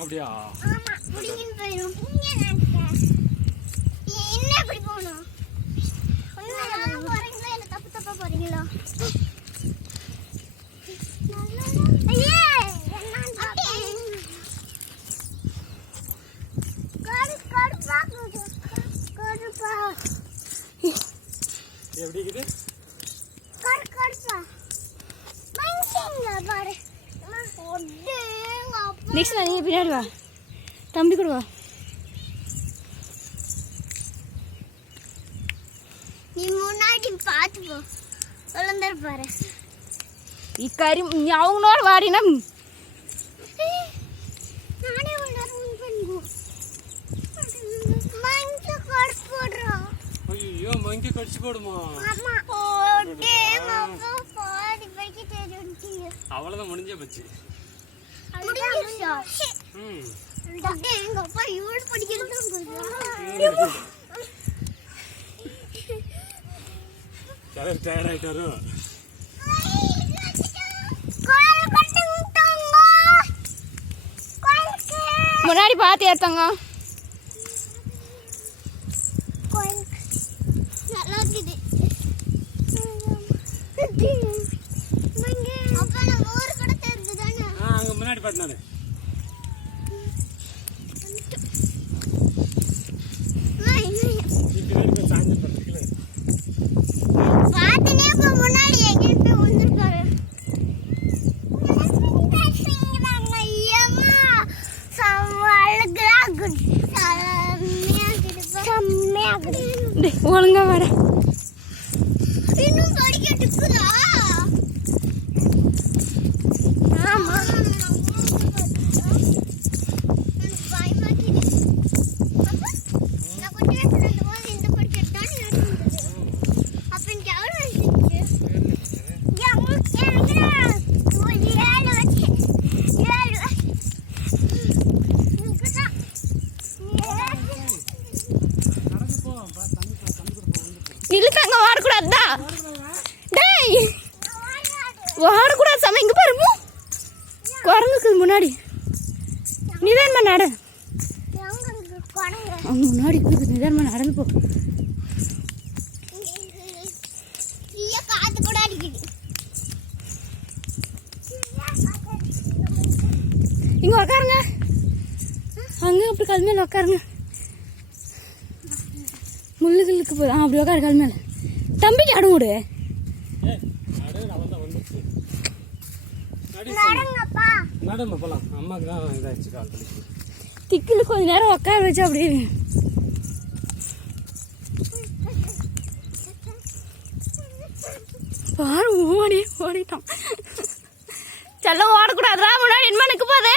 அப்படியா? ஆமா, புடிங்கிட்டு போயிடும். என்ன இப்படி போகணும்? போறீங்களா இல்ல தப்பு தப்பா போறீங்களா? எப்படி இருக்குது? நெக்ஸ்ட் நீ பின்னாடி வா, தம்பி கூட வா. நீ முன்னாடி பார்த்து போ, விழுந்துரு பாரு. இக்கறி அவங்களோட வாடினா நானே மங்கி கடிச்சு போடுறோம். ஐயோ, மங்கி கடிச்சு போடுமா? ஆமா, பாதி பைக்கு தெரிஞ்சுட்டீங்க. அவ்வளவுதான், முடிஞ்சே போச்சு. முடிஞ்சிருச்சா? எங்க அப்பா இவ்வளவு படிக்கிறது டயர்ட் ஆயிட்டாரு. முன்னாடி பார்த்து ஏத்தாங்க. நல்லா இருக்குது. அப்பா நம்ம ஊரு கூட தெரிஞ்சு தானே? அங்க முன்னாடி பார்த்தானே. பாத்தனே இப்ப முன்னாடி எங்கிட்ட வந்துருக்காரு. ஒழுங்கா வர இன்னும் படிக்கட்டு இருக்குதா? ஆமா, இழுத்தாங்க வாடக்கூடாதுதா. டேய் வாடக்கூடாது சாமி. இங்க பாருங்க, குரங்குக்கு முன்னாடி நிதானமா நட. அவங்க முன்னாடி நிதானமா நடந்து போ. காத்து கூட அடிக்குது. இங்க உக்காருங்க, அங்க அப்படி கல் மேல உக்காருங்க. முள்ளுகளுக்கு போய் அப்படி உக்காரு கல் மேல. தம்பிக்கு அடம் விடு. நடந்து போலாம். அம்மாக்கு தான் இதாச்சு கால் பண்ணி. திக்கில் கொஞ்ச நேரம் உட்கார வச்சு அப்படியே பாரு ஓடிட்டான். செல்லம் ஓடக்கூடாதுடா, முன்னாடி என்ன நிற்க போதே.